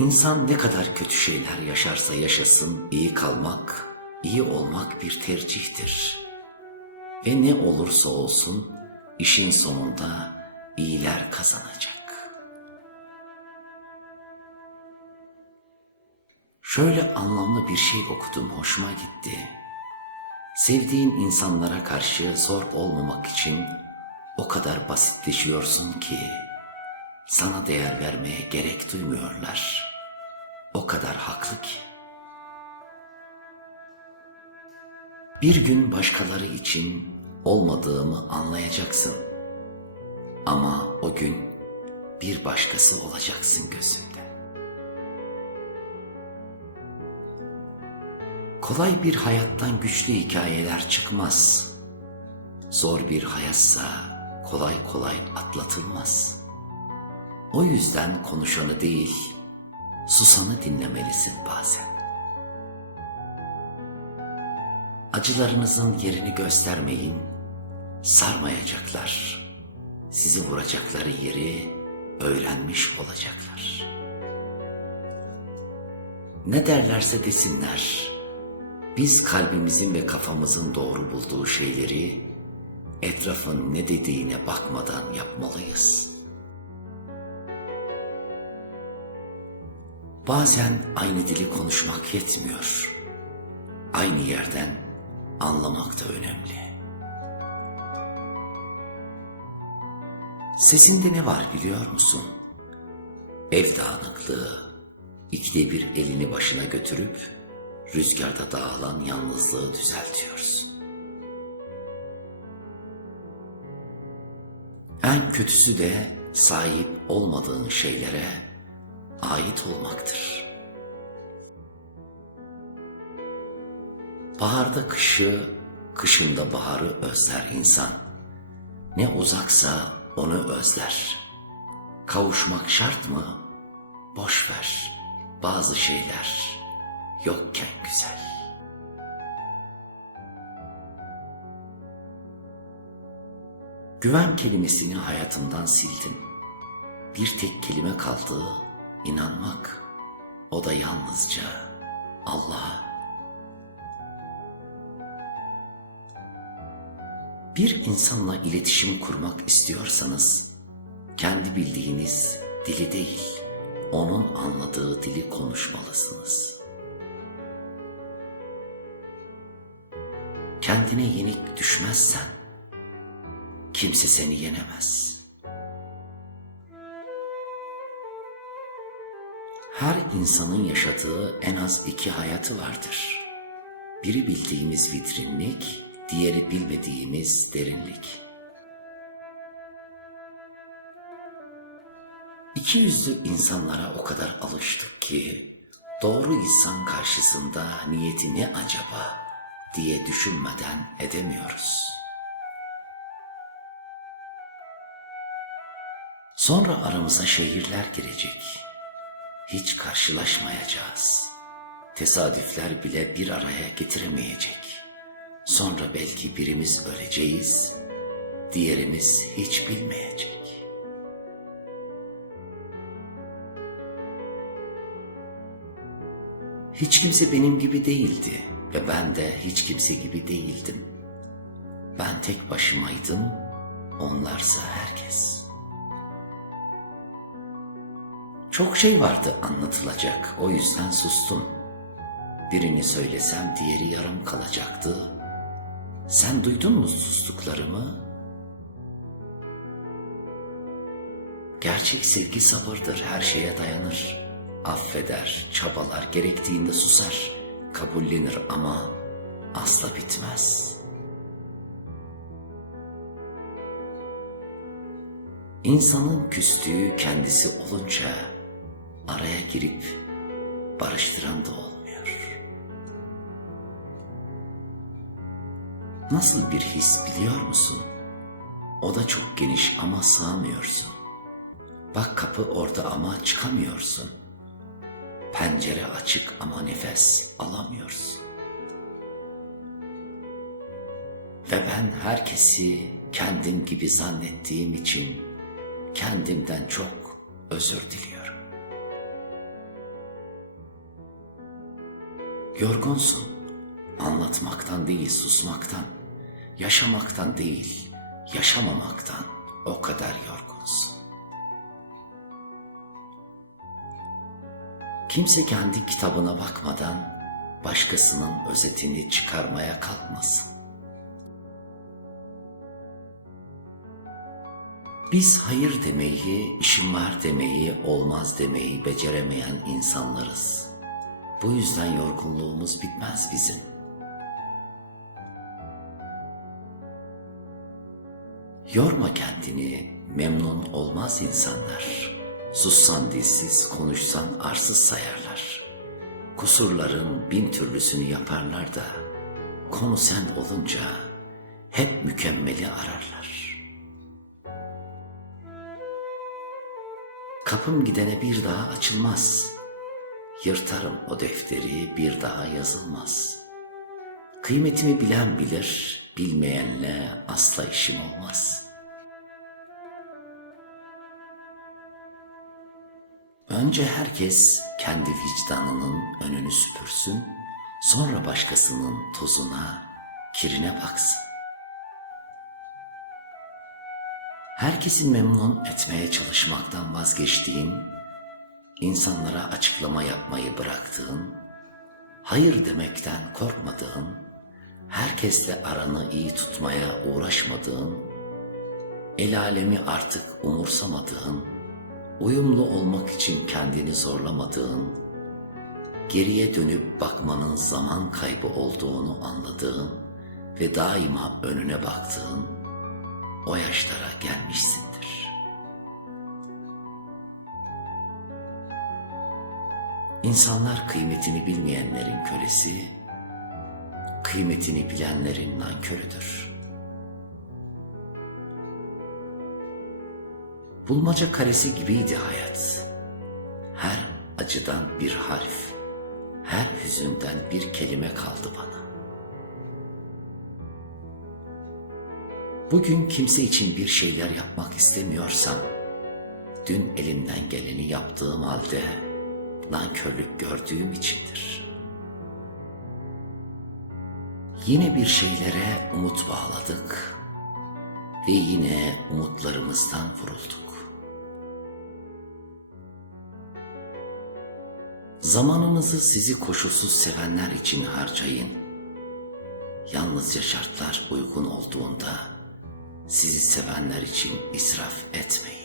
İnsan ne kadar kötü şeyler yaşarsa yaşasın iyi kalmak, iyi olmak bir tercihtir. Ve ne olursa olsun işin sonunda iyiler kazanacak. Şöyle anlamlı bir şey okudum, hoşuma gitti. Sevdiğin insanlara karşı zor olmamak için o kadar basitleşiyorsun ki sana değer vermeye gerek duymuyorlar. O kadar haklı ki. Bir gün başkaları için olmadığımı anlayacaksın. Ama o gün bir başkası olacaksın gözümde. Kolay bir hayattan güçlü hikayeler çıkmaz. Zor bir hayatsa kolay kolay atlatılmaz. O yüzden konuşanı değil, susanı dinlemelisin bazen. Acılarınızın yerini göstermeyin, sarmayacaklar. Sizi vuracakları yeri öğrenmiş olacaklar. Ne derlerse desinler, biz kalbimizin ve kafamızın doğru bulduğu şeyleri etrafın ne dediğine bakmadan yapmalıyız. Bazen aynı dili konuşmak yetmiyor. Aynı yerden anlamak da önemli. Sesinde ne var biliyor musun? Ev dağınıklığı, ikide bir elini başına götürüp rüzgarda dağılan yalnızlığı düzeltiyorsun. En kötüsü de sahip olmadığın şeylere ait olmaktır. Baharda kışı, kışında baharı özler insan. Ne uzaksa onu özler. Kavuşmak şart mı? Boş ver. Bazı şeyler yokken güzel. Güven kelimesini hayatımdan sildim. Bir tek kelime kaldı, inanmak. O da yalnızca Allah'a. Bir insanla iletişim kurmak istiyorsanız, kendi bildiğiniz dili değil, onun anladığı dili konuşmalısınız. Kendine yenik düşmezsen, kimse seni yenemez. Her insanın yaşadığı en az iki hayatı vardır. Biri bildiğimiz vitrinlik, diğeri bilmediğimiz derinlik. İki yüzlü insanlara o kadar alıştık ki doğru insan karşısında niyeti ne acaba diye düşünmeden edemiyoruz. Sonra aramıza şehirler girecek. Hiç karşılaşmayacağız. Tesadüfler bile bir araya getiremeyecek. Sonra belki birimiz öleceğiz, diğerimiz hiç bilmeyecek. Hiç kimse benim gibi değildi ve ben de hiç kimse gibi değildim. Ben tek başımaydım, onlarsa herkes. Çok şey vardı anlatılacak, o yüzden sustum. Birini söylesem diğeri yarım kalacaktı. Sen duydun mu sustuklarımı? Gerçek sevgi sabırdır, her şeye dayanır. Affeder, çabalar, gerektiğinde susar, kabullenir ama asla bitmez. İnsanın küstüğü kendisi olunca araya girip barıştıran da olmuyor. Nasıl bir his biliyor musun? O da çok geniş ama sığamıyorsun. Bak kapı orada ama çıkamıyorsun. Pencere açık ama nefes alamıyorsun. Ve ben herkesi kendim gibi zannettiğim için kendimden çok özür diliyorum. Yorgunsun. Anlatmaktan değil, susmaktan. Yaşamaktan değil, yaşamamaktan o kadar yorgunsun. Kimse kendi kitabına bakmadan başkasının özetini çıkarmaya kalkmasın. Biz hayır demeyi, işim var demeyi, olmaz demeyi beceremeyen insanlarız. Bu yüzden yorgunluğumuz bitmez bizim. Yorma kendini, memnun olmaz insanlar. Sussan dilsiz, konuşsan arsız sayarlar. Kusurların bin türlüsünü yaparlar da, konu sen olunca hep mükemmeli ararlar. Kapım gidene bir daha açılmaz. Yırtarım o defteri bir daha yazılmaz. Kıymetimi bilen bilir, bilmeyenle asla işim olmaz. Önce herkes kendi vicdanının önünü süpürsün, sonra başkasının tozuna, kirine baksın. Herkesin memnun etmeye çalışmaktan vazgeçtiğin, insanlara açıklama yapmayı bıraktığın, hayır demekten korkmadığın, herkesle aranı iyi tutmaya uğraşmadığın, el alemi artık umursamadığın, uyumlu olmak için kendini zorlamadığın, geriye dönüp bakmanın zaman kaybı olduğunu anladığın ve daima önüne baktığın o yaşlara gelmişsindir. İnsanlar kıymetini bilmeyenlerin kölesi, kıymetini bilenlerin nankörüdür. Bulmaca karesi gibiydi hayat. Her acıdan bir harf, her hüzünden bir kelime kaldı bana. Bugün kimse için bir şeyler yapmak istemiyorsam, dün elimden geleni yaptığım halde nankörlük gördüğüm içindir. Yine bir şeylere umut bağladık ve yine umutlarımızdan vurulduk. Zamanınızı sizi koşulsuz sevenler için harcayın. Yalnızca şartlar uygun olduğunda sizi sevenler için israf etmeyin.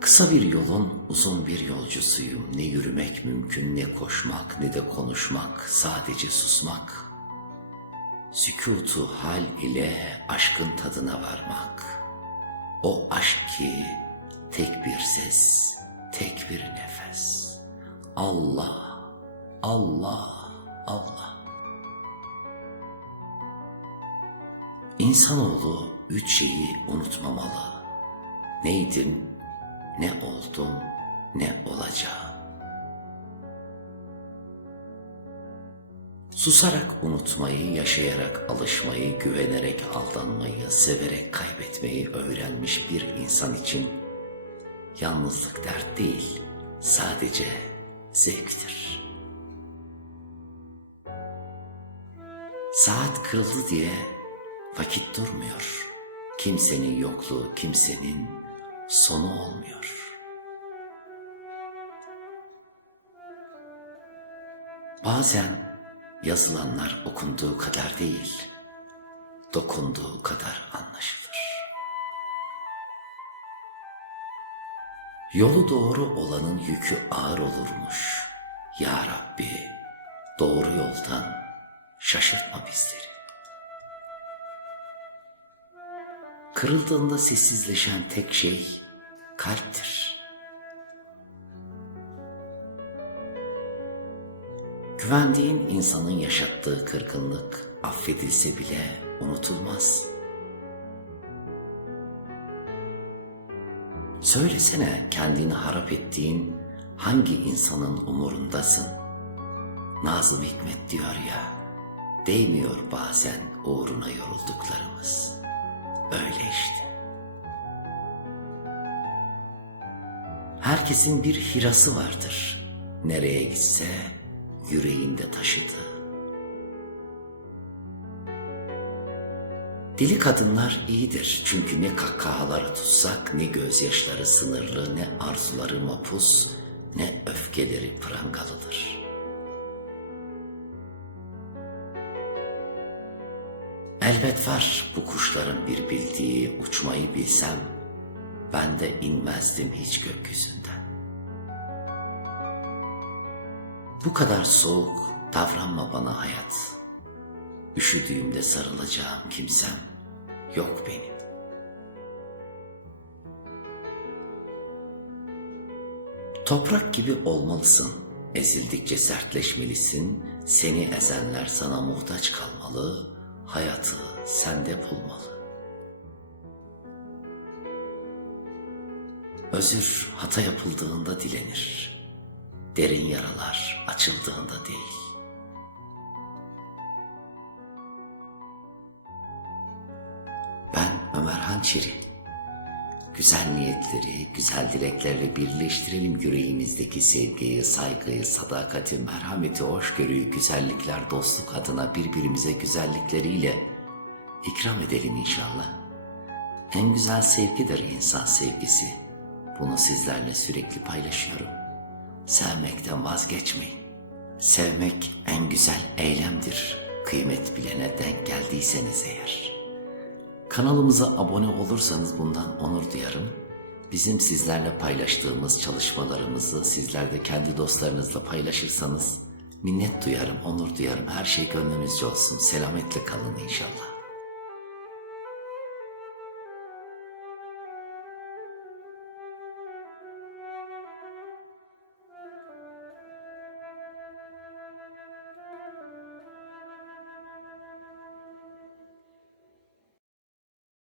Kısa bir yolun uzun bir yolcusuyum. Ne yürümek mümkün, ne koşmak, ne de konuşmak, sadece susmak. Sükutu hal ile aşkın tadına varmak. O aşk ki tek bir ses, tek bir nefes. Allah, Allah, Allah. İnsanoğlu üç şeyi unutmamalı. Neydim, ne oldum, ne olacağım. Susarak unutmayı, yaşayarak alışmayı, güvenerek aldanmayı, severek kaybetmeyi öğrenmiş bir insan için yalnızlık dert değil, sadece zevktir. Saat kırıldı diye vakit durmuyor. Kimsenin yokluğu kimsenin sonu olmuyor. Bazen yazılanlar okunduğu kadar değil, dokunduğu kadar anlaşılır. Yolu doğru olanın yükü ağır olurmuş. Ya Rabbi, doğru yoldan şaşırtma bizleri. Kırıldığında sessizleşen tek şey kalptir. Güvendiğin insanın yaşattığı kırgınlık affedilse bile unutulmaz. Söylesene kendini harap ettiğin hangi insanın umurundasın? Nazım Hikmet diyor ya, değmiyor bazen uğruna yorulduklarımız. Öyle işte. Herkesin bir hirası vardır. Nereye gitse yüreğinde taşıdığı. Deli kadınlar iyidir çünkü ne kahkahaları tutsak, ne gözyaşları sınırlı, ne arzuları mapus, ne öfkeleri prangalıdır. Elbet var bu kuşların bir bildiği uçmayı bilsem, ben de inmezdim hiç gökyüzünden. Bu kadar soğuk davranma bana hayat. Üşüdüğümde sarılacağım kimsem yok benim. Toprak gibi olmalısın. Ezildikçe sertleşmelisin. Seni ezenler sana muhtaç kalmalı. Hayatı sende bulmalı. Özür hata yapıldığında dilenir. Derin yaralar açıldığında değil. Ben Ömer Hançeri. Güzel niyetleri, güzel dileklerle birleştirelim yüreğimizdeki sevgiyi, saygıyı, sadakati, merhameti, hoşgörüyü, güzellikler, dostluk adına birbirimize güzellikleriyle ikram edelim inşallah. En güzel sevgidir insan sevgisi. Bunu sizlerle sürekli paylaşıyorum. Sevmekten vazgeçmeyin. Sevmek en güzel eylemdir. Kıymet bilene denk geldiyseniz eğer. Kanalımıza abone olursanız bundan onur duyarım. Bizim sizlerle paylaştığımız çalışmalarımızı sizler de kendi dostlarınızla paylaşırsanız minnet duyarım, onur duyarım. Her şey gönlünüzce olsun. Selametle kalın inşallah.